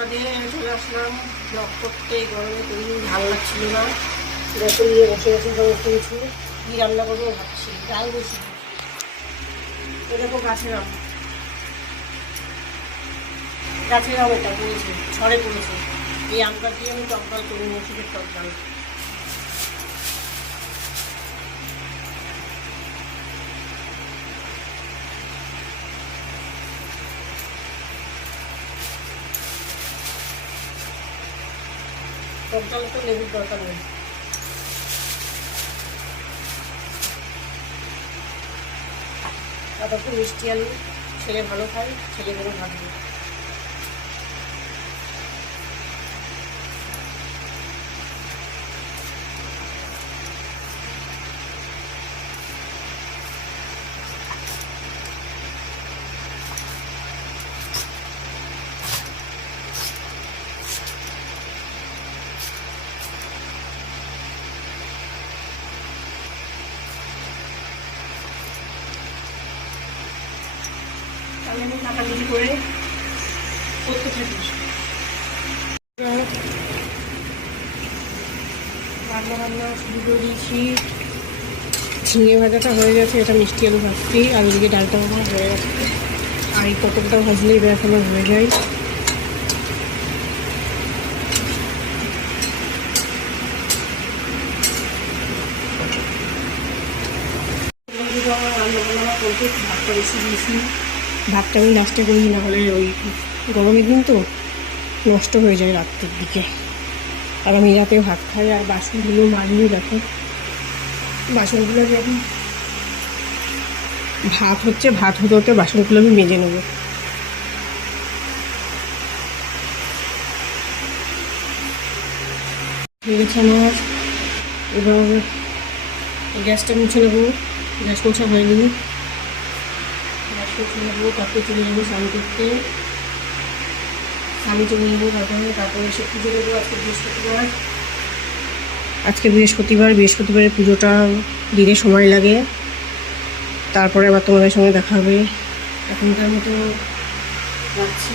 বাদে চলে আসলাম। ব্লগ করতে এই গরমে কোনো ভালো লাগছিল না। দেখো নিয়ে বসে বসে সমস্ত কিছু কী রান্না করব ভাবছি ডাল বসি। এরকম গাছের আম। গাছের আম এটা পড়েছে ছড়ে পড়েছে। এই আমটা দিয়ে আমি টক করে নিয়েছি মসুরের টক টক তো লেবুর দরকার নেই। তারপর মিষ্টি আলু ছেলে ভালো খায় ছেলে ভালো ভাববে করতে ঝিঙে ভাজাটা হয়ে গেছে এটা মিষ্টি আলু ভাজছি আর ওদিকে ডালটা আমার হয়ে গেছে। আর এই পটলটা ভাজলেই ব্যাস আমার হয়ে যায়। আমার রান্না বান্না complete, ভাতটা বেশি দিয়েছি। ভাতটা আমি নষ্ট করি না হলে ওই গরমের দিন তো নষ্ট হয়ে যায় রাত্রের দিকে। আর আমি রাতে ভাত খাই আর বাসনগুলো মারিয়ে রাখো। বাসনগুলো যখন ভাত হচ্ছে, ভাত হতে হতে বাসনগুলো আমি মেজে নেব। গেছে আমার। এবার গ্যাসটা মুছে নেব। গ্যাস মোছা হয়নি। গ্যাস চলে নেব তারপরে চলে যাব স্নান করতে স্বামী চলে যাব তারপরে তারপরে এসে পুজো দেবো আজকে বৃহস্পতিবার। আজকে বৃহস্পতিবার বৃহস্পতিবারের পুজোটা দিনে সময় লাগে। তারপরে আবার তোমাদের সঙ্গে দেখা হবে। এখনকার মতো রাখছি।